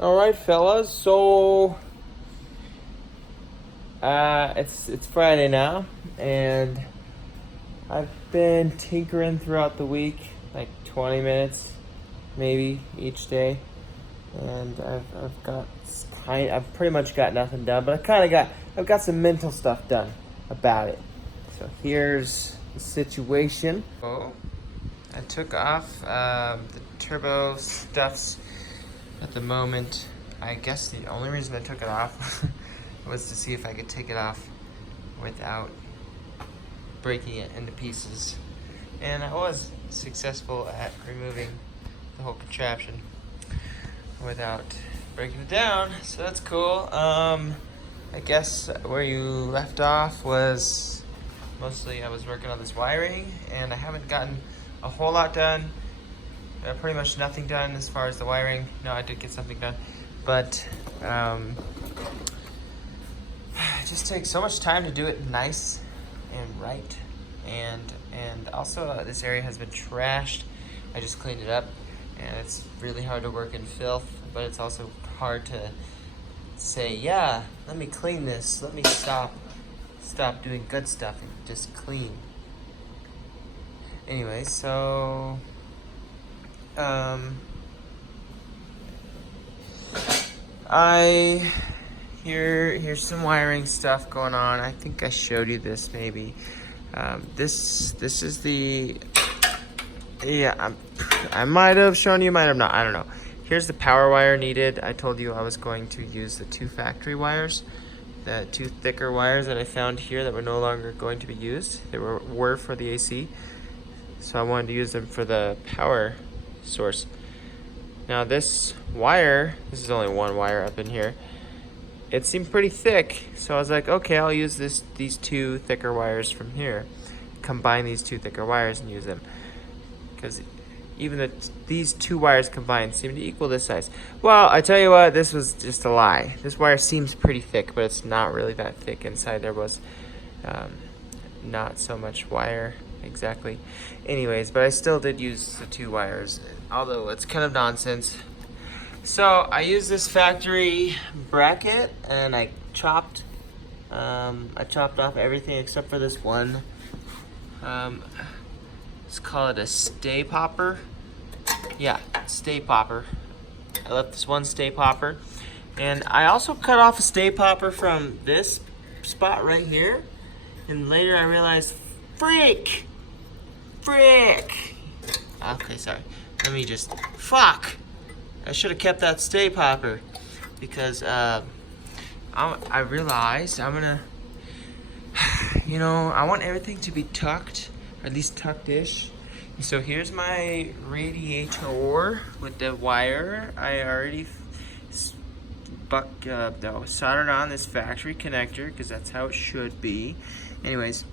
All right, fellas. So it's Friday now, and I've been tinkering throughout the week, like 20 minutes, maybe each day, and I've pretty much got nothing done, but I've got some mental stuff done about it. So here's the situation. Oh, I took off the turbo stuffs at the moment. I guess the only reason I took it off was to see if I could take it off without breaking it into pieces. And I was successful at removing the whole contraption without breaking it down, so that's cool. I guess where you left off was mostly I was working on this wiring, and I haven't gotten a whole lot done. Pretty much nothing done as far as the wiring. No, I did get something done, but it just takes so much time to do it nice and right. And also this area has been trashed. I just cleaned it up, and it's really hard to work in filth, but it's also hard to say, yeah, let me clean this. Let me stop doing good stuff and just clean. Anyway, so here's some wiring stuff going on. I think I showed you this maybe. This is the, yeah, I might have shown you, might have not, I don't know. Here's the power wire needed. I told you I was going to use the two factory wires, the two thicker wires that I found here that were no longer going to be used. They were for the AC, so I wanted to use them for the power source. Now this wire, this is only one wire up in here. It seemed pretty thick, so I was like, okay, I'll use these two thicker wires from here. Combine these two thicker wires and use them. Because even these two wires combined seem to equal this size. Well, I tell you what, this was just a lie. This wire seems pretty thick, but it's not really that thick. Inside there was not so much wire exactly. Anyways, but I still did use the two wires, although it's kind of nonsense. So I used this factory bracket, and I chopped off everything except for this one. Let's call it a stay popper. Yeah, stay popper. I left this one stay popper, and I also cut off a stay popper from this spot right here. And later I realized, frick. Okay, sorry. Let me just, fuck. I should have kept that stay popper, because I realized I'm gonna, I want everything to be tucked, or at least tucked-ish. So here's my radiator with the wire. I already soldered on this factory connector, because that's how it should be. Anyways,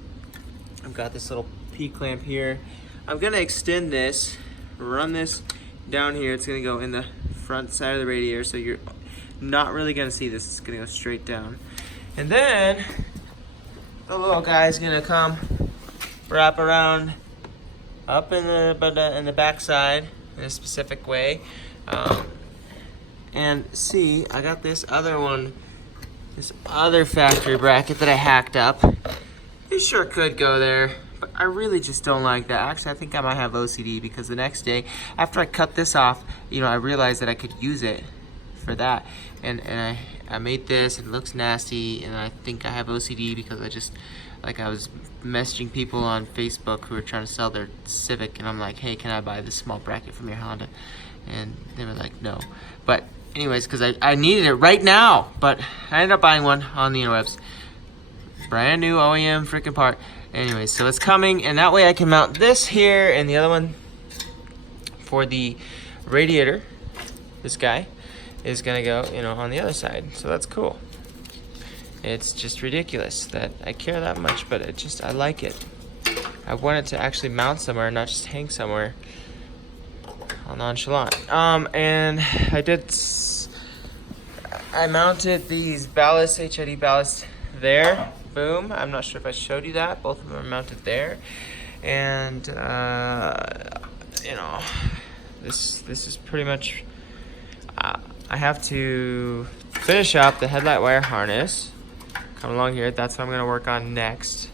I've got this little P-clamp here. I'm gonna extend this, run this down here. It's gonna go in the front side of the radiator, so you're not really gonna see this. It's gonna go straight down, and then the little guy's gonna come wrap around up in the back side in a specific way. And see, I got this other factory bracket that I hacked up. It sure could go there, but I really just don't like that. Actually, I think I might have OCD, because the next day, after I cut this off, I realized that I could use it for that. And I made this, and it looks nasty, and I think I have OCD because I was messaging people on Facebook who were trying to sell their Civic, and I'm like, hey, can I buy this small bracket from your Honda? And they were like, no. But anyways, because I needed it right now, but I ended up buying one on the interwebs. Brand new OEM freaking part. Anyways, so it's coming, and that way I can mount this here, and the other one for the radiator, this guy, is gonna go, on the other side. So that's cool. It's just ridiculous that I care that much, but I like it. I want it to actually mount somewhere, not just hang somewhere all nonchalant. And I mounted these ballast, HID ballast there. Boom. I'm not sure if I showed you that. Both of them are mounted there. And, this is pretty much, I have to finish up the headlight wire harness. Come along here, that's what I'm gonna work on next.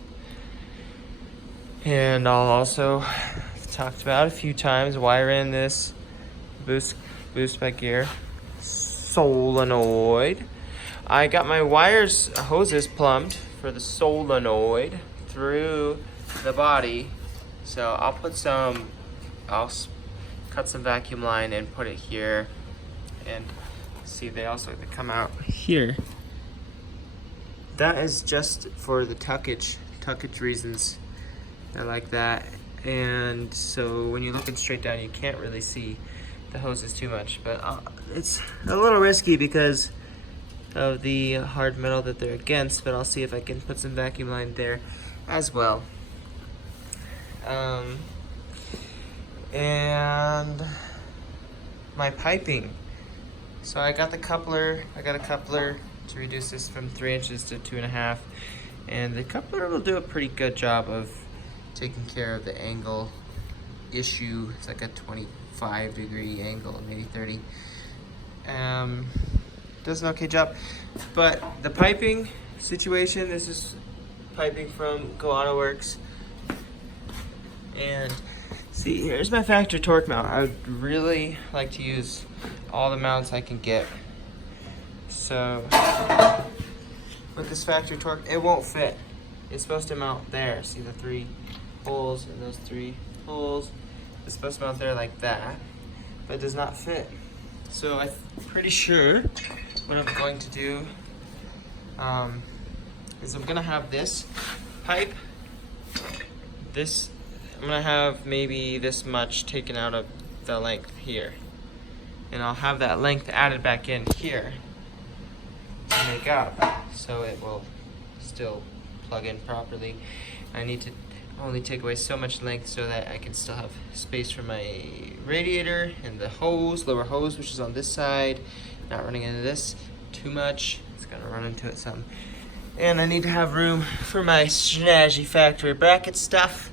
And I'll also, talked about a few times, wire in this boost by gear solenoid. I got my hoses plumbed for the solenoid through the body. So I'll cut some vacuum line and put it here. And see, they come out here. That is just for the tuckage reasons. I like that. And so when you're looking straight down, you can't really see the hoses too much, but it's a little risky because of the hard metal that they're against, but I'll see if I can put some vacuum line there as well. And my piping. So I got a coupler to reduce this from 3 inches to 2.5, and the coupler will do a pretty good job of taking care of the angle issue. It's like a 25-degree angle, maybe 30. Does an okay job. But the piping situation, this is piping from Go Auto Works. And see, here's my factory torque mount. I would really like to use all the mounts I can get. So with this factory torque, it won't fit. It's supposed to mount there. See the 3 holes and those 3 holes? It's supposed to mount there like that, but it does not fit. So I'm pretty sure what I'm going to do is I'm gonna have this pipe, I'm gonna have maybe this much taken out of the length here. And I'll have that length added back in here to make up, so it will still plug in properly. I need to only take away so much length so that I can still have space for my radiator and the lower hose, which is on this side, not running into this too much. It's gonna run into it some. And I need to have room for my snazzy factory bracket stuff.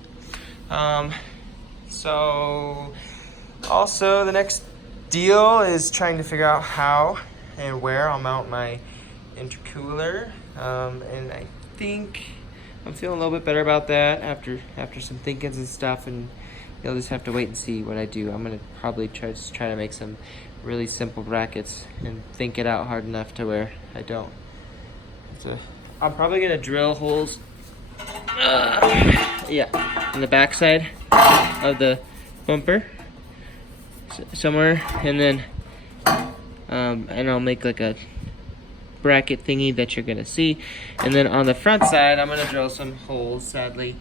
So also the next deal is trying to figure out how and where I'll mount my intercooler. And I think I'm feeling a little bit better about that after some thinkings and stuff, and you'll just have to wait and see what I do. I'm gonna probably try to make some really simple brackets and think it out hard enough to where I don't. I'm probably gonna drill holes, in the backside of the bumper somewhere, and then and I'll make like a bracket thingy that you're gonna see, and then on the front side I'm gonna drill some holes. Sadly,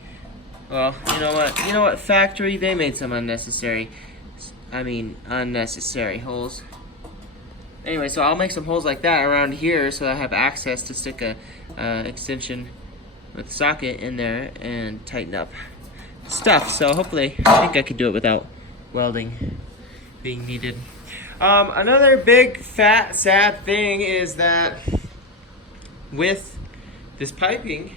well, you know what factory, they made some unnecessary holes. Anyway, so I'll make some holes like that around here so I have access to stick a extension with socket in there and tighten up stuff. So hopefully, I think I could do it without welding being needed. Another big, fat, sad thing is that with this piping,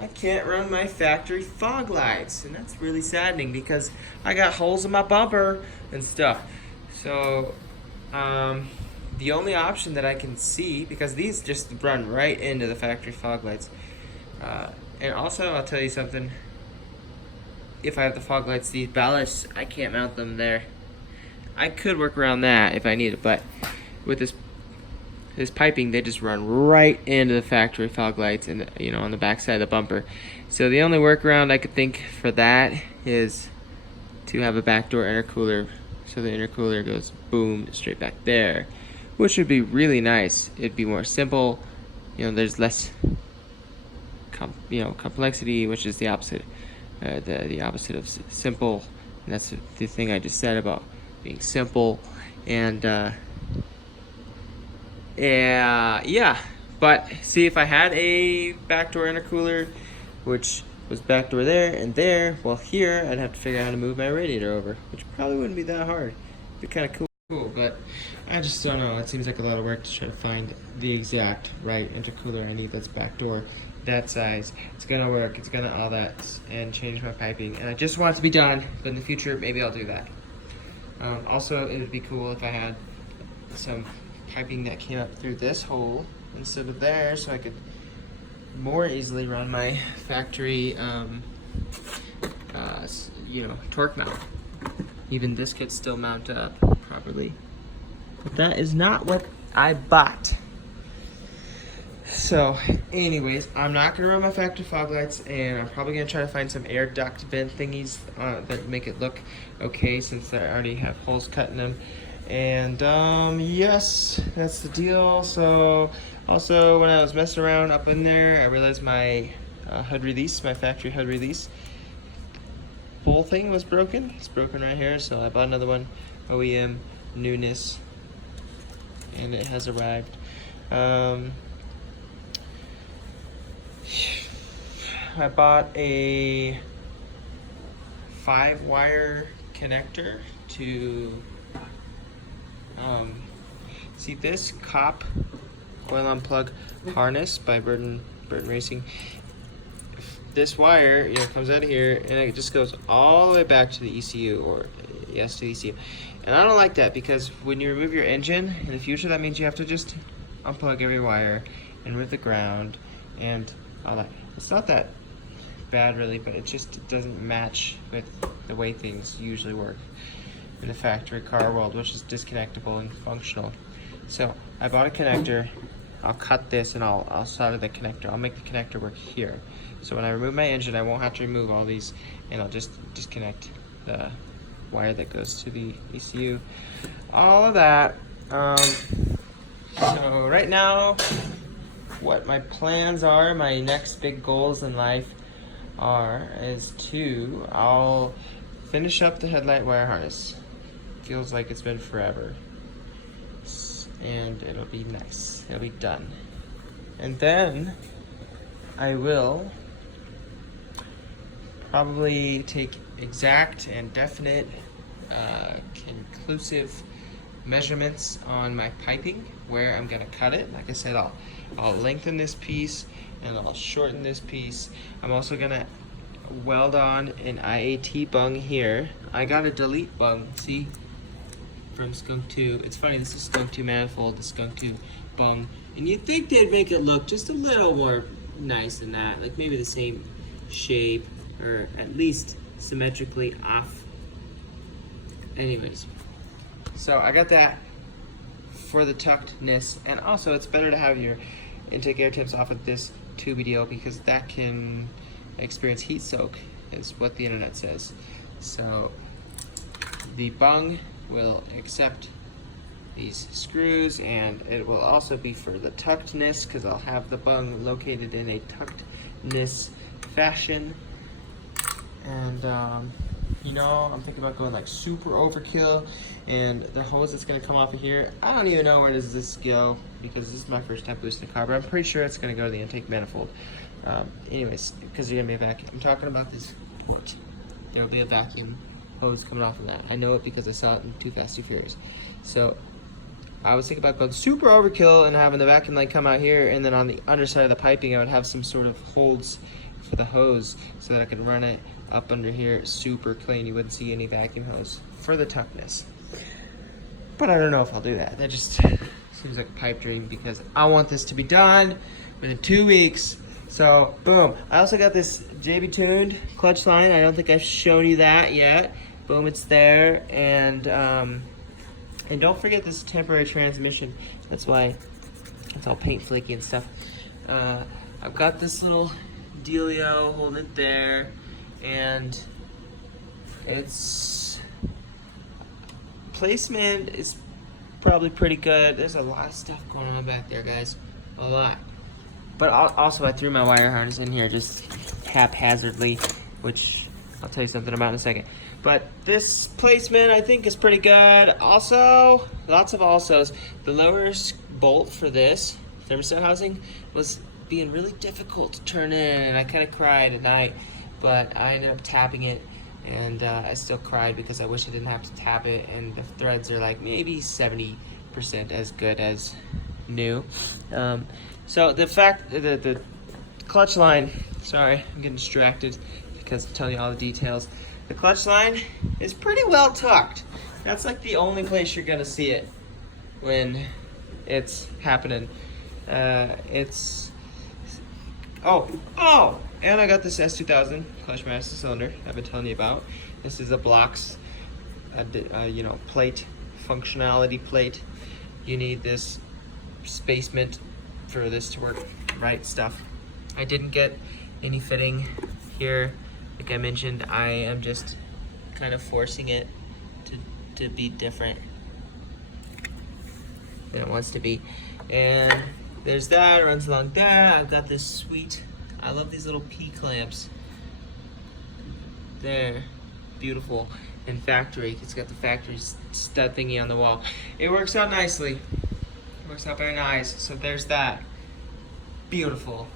I can't run my factory fog lights, and that's really saddening because I got holes in my bumper and stuff. So the only option that I can see, because these just run right into the factory fog lights, and also I'll tell you something, if I have the fog lights, these ballasts, I can't mount them there. I could work around that if I need it, but with this piping, they just run right into the factory fog lights and on the back side of the bumper. So the only workaround I could think for that is to have a backdoor intercooler, so the intercooler goes boom straight back there, which would be really nice. It'd be more simple. There's less complexity, which is the opposite, the opposite of simple. And that's the thing I just said about being simple. And yeah, but see, if I had a backdoor intercooler, which was backdoor there and there, well, here I'd have to figure out how to move my radiator over, which probably wouldn't be that hard. It'd be kind of cool, but I just don't know. It seems like a lot of work to try to find the exact right intercooler I need that's backdoor, that size. It's gonna work, it's gonna all that, and change my piping. And I just want it to be done, but in the future, maybe I'll do that. Also, it would be cool if I had some piping that came up through this hole instead of there, so I could more easily run my factory, you know, torque mount. Even this could still mount up properly. But that is not what I bought. So, anyways, I'm not gonna run my factory fog lights, and I'm probably gonna try to find some air duct vent thingies that make it look okay, since I already have holes cut in them. And yes, that's the deal. So, also when I was messing around up in there, I realized my HUD release, my factory HUD release, whole thing was broken. It's broken right here, so I bought another one, OEM newness, and it has arrived. I bought a 5-wire connector to see this COP coil on plug harness by Burton Racing. This wire, you know, comes out of here and it just goes all the way back to the ECU, or yes, to the ECU. And I don't like that, because when you remove your engine in the future, that means you have to just unplug every wire and remove the ground and all that. It's not that bad really, but it just doesn't match with the way things usually work in the factory car world, which is disconnectable and functional. So I bought a connector. I'll cut this and I'll solder the connector. I'll make the connector work here. So when I remove my engine, I won't have to remove all these, and I'll just disconnect the wire that goes to the ECU. All of that. So right now, what my plans are, my next big goals in life is I'll finish up the headlight wire harness. Feels like it's been forever. And it'll be nice. It'll be done. And then I will probably take exact and definite, conclusive measurements on my piping, where I'm gonna cut it. Like I said, I'll lengthen this piece and I'll shorten this piece. I'm also gonna weld on an IAT bung here. I got a delete bung, see, from Skunk 2. It's funny, this is Skunk 2 manifold, the Skunk 2 bung. And you'd think they'd make it look just a little more nice than that, like maybe the same shape, or at least symmetrically off. Anyways, so I got that for the tuckedness, and also it's better to have your intake air tips off of this tubey deal, because that can experience heat soak, is what the internet says. So the bung will accept these screws, and it will also be for the tuckedness, because I'll have the bung located in a tuckedness fashion. And you know, I'm thinking about going like super overkill, and the hose that's gonna come off of here, I don't even know where does this go, because this is my first time boosting the car, but I'm pretty sure it's gonna go to the intake manifold. Anyways, because there's gonna be a vacuum. I'm talking about this port. There will be a vacuum hose coming off of that. I know it because I saw it in Too Fast, Too Furious. So I was thinking about going super overkill and having the vacuum line come out here, and then on the underside of the piping, I would have some sort of holds for the hose so that I could run it up under here super clean. You wouldn't see any vacuum hose for the toughness. But I don't know if I'll do that. That just seems like a pipe dream, because I want this to be done within 2 weeks. So boom. I also got this JB Tuned clutch line. I don't think I've shown you that yet. Boom, it's there. And don't forget this temporary transmission. That's why it's all paint flaky and stuff. I've got this little dealio holding it there, and its placement is probably pretty good. There's a lot of stuff going on back there, guys. A lot. But also I threw my wire harness in here just haphazardly, which I'll tell you something about in a second. But this placement I think is pretty good. Also, lots of alsos. The lower bolt for this thermostat housing was being really difficult to turn in, and I kind of cried at night, but I ended up tapping it, and I still cried because I wish I didn't have to tap it, and the threads are like maybe 70% as good as new. So the fact, the clutch line, sorry, I'm getting distracted because I'm telling you all the details. The clutch line is pretty well tucked. That's like the only place you're gonna see it when It's happening. It's and I got this S2000 clutch master cylinder I've been telling you about. This is a blocks, plate, functionality plate. You need this spacement for this to work right stuff. I didn't get any fitting here. Like I mentioned, I am just kind of forcing it to be different than it wants to be. And there's that, it runs along that. I've got this sweet, I love these little P clamps. There, beautiful. And factory, it's got the factory stud thingy on the wall. It works out nicely. It works out very nice. So there's that. Beautiful.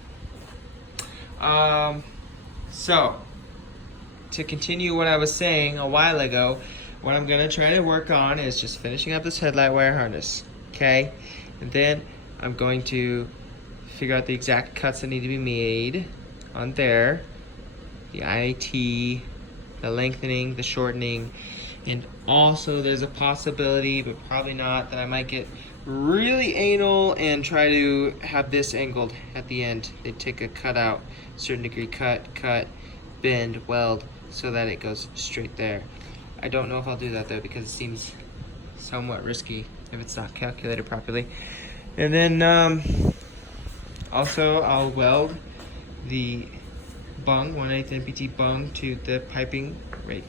So, to continue what I was saying a while ago, what I'm gonna try to work on is just finishing up this headlight wire harness, okay? And then I'm going to figure out the exact cuts that need to be made on there, the IAT, the lengthening, the shortening, and also there's a possibility, but probably not, that I might get really anal and try to have this angled at the end. They take a cut out, certain degree cut, bend, weld, so that it goes straight there. I don't know if I'll do that though, because it seems somewhat risky if it's not calculated properly. And then also I'll weld the bung, 1/8 NPT bung, to the piping right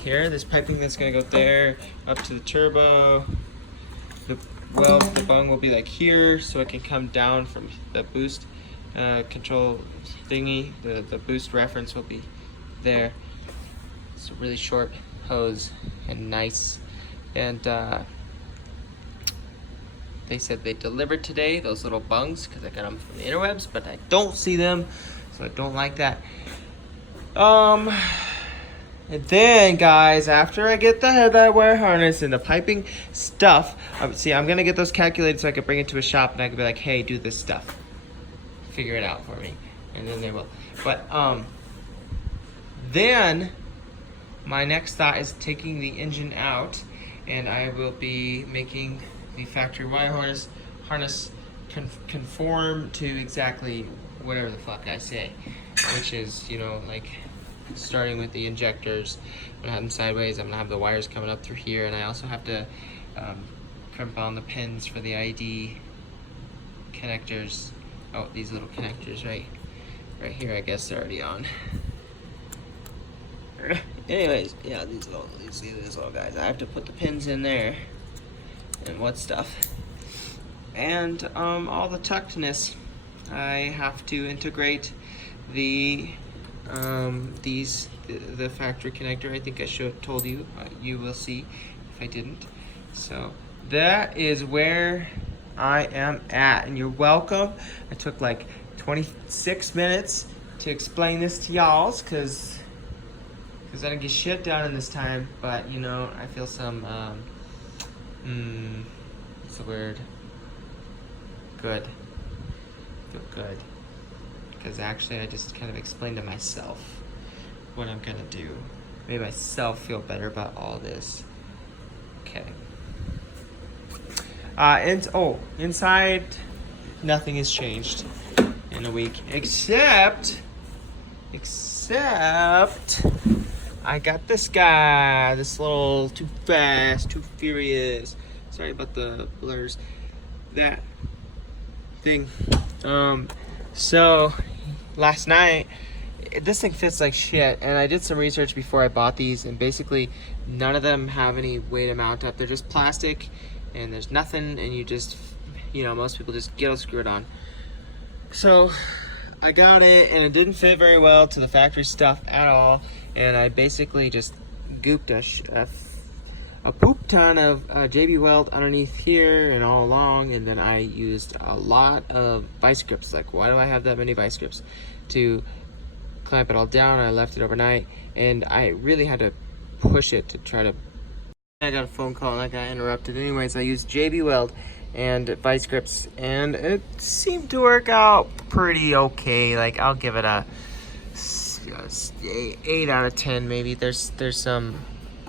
here. This piping that's gonna go there up to the turbo. The bung will be like here, so it can come down from the boost control thingy. The boost reference will be there. It's a really short hose and nice. And they said they delivered today, those little bungs, because I got them from the interwebs, but I don't see them, so I don't like that. And then, guys, after I get the headlight wire harness and the piping stuff, see, I'm gonna get those calculated so I can bring it to a shop and I can be like, hey, do this stuff. Figure it out for me. And then they will. But, then my next thought is taking the engine out, and I will be making the factory wire harness conform to exactly whatever the fuck I say, which is, like, starting with the injectors. I'm gonna have them sideways. I'm gonna have the wires coming up through here, and I also have to crimp on the pins for the ID connectors. Oh, these little connectors right here. I guess they're already on. Anyways, yeah, these little guys. I have to put the pins in there and what stuff, and all the tuckedness. I have to integrate the the factory connector. I think I told you. You will see if I didn't. So that is where I am at, and you're welcome. I took like 26 minutes to explain this to y'all, because I didn't get shit done in this time. But I feel some what's the word? Good. Feel good. Because actually I just kind of explained to myself what I'm gonna do. Made myself feel better about all this. Okay. Inside, nothing has changed in a week, except I got this guy, this little Too Fast, Too Furious. Sorry about the blurs. That thing. So last night, this thing fits like shit, and I did some research before I bought these, and basically none of them have any way to mount up. They're just plastic, and there's nothing, and you just, most people just screw it on. So I got it, and it didn't fit very well to the factory stuff at all, and I basically just gooped a poop ton of JB Weld underneath here and all along, and then I used a lot of vice grips. Like, why do I have that many vice grips? To clamp it all down. I left it overnight, and I really had to push it to try to. I got a phone call and I got interrupted. Anyways, I used JB Weld and vice grips, and it seemed to work out pretty okay. Like, I'll give it a 8 out of 10 maybe. There's some,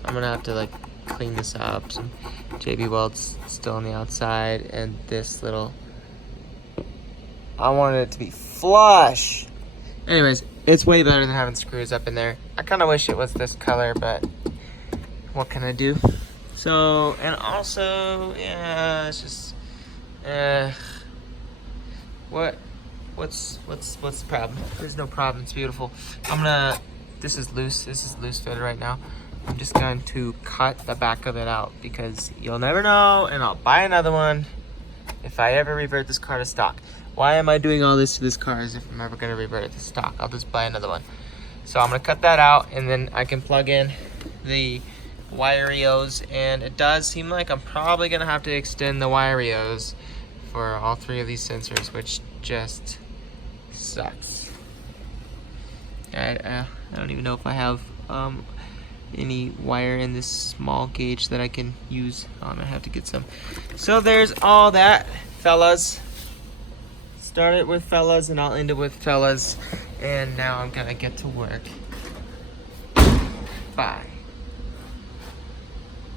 I'm gonna have to like clean this up. Some JB welds still on the outside, and this little, I wanted it to be flush. Anyways, it's way better than having screws up in there. I kind of wish it was this color, but what can I do? So, and also, yeah, it's just, what's the problem? There's no problem. It's beautiful. This is loose fit right now. I'm just going to cut the back of it out because you'll never know, and I'll buy another one if I ever revert this car to stock. Why am I doing all this to this car as if I'm ever going to revert it to stock? I'll just buy another one. So I'm going to cut that out, and then I can plug in the Wireos, and it does seem like I'm probably going to have to extend the Wireos for all 3 of these sensors, which just sucks. I don't even know if I have any wire in this small gauge that I can use. I'm gonna have to get some. So there's all that, fellas. Start it with fellas and I'll end it with fellas. And now I'm gonna get to work. Bye.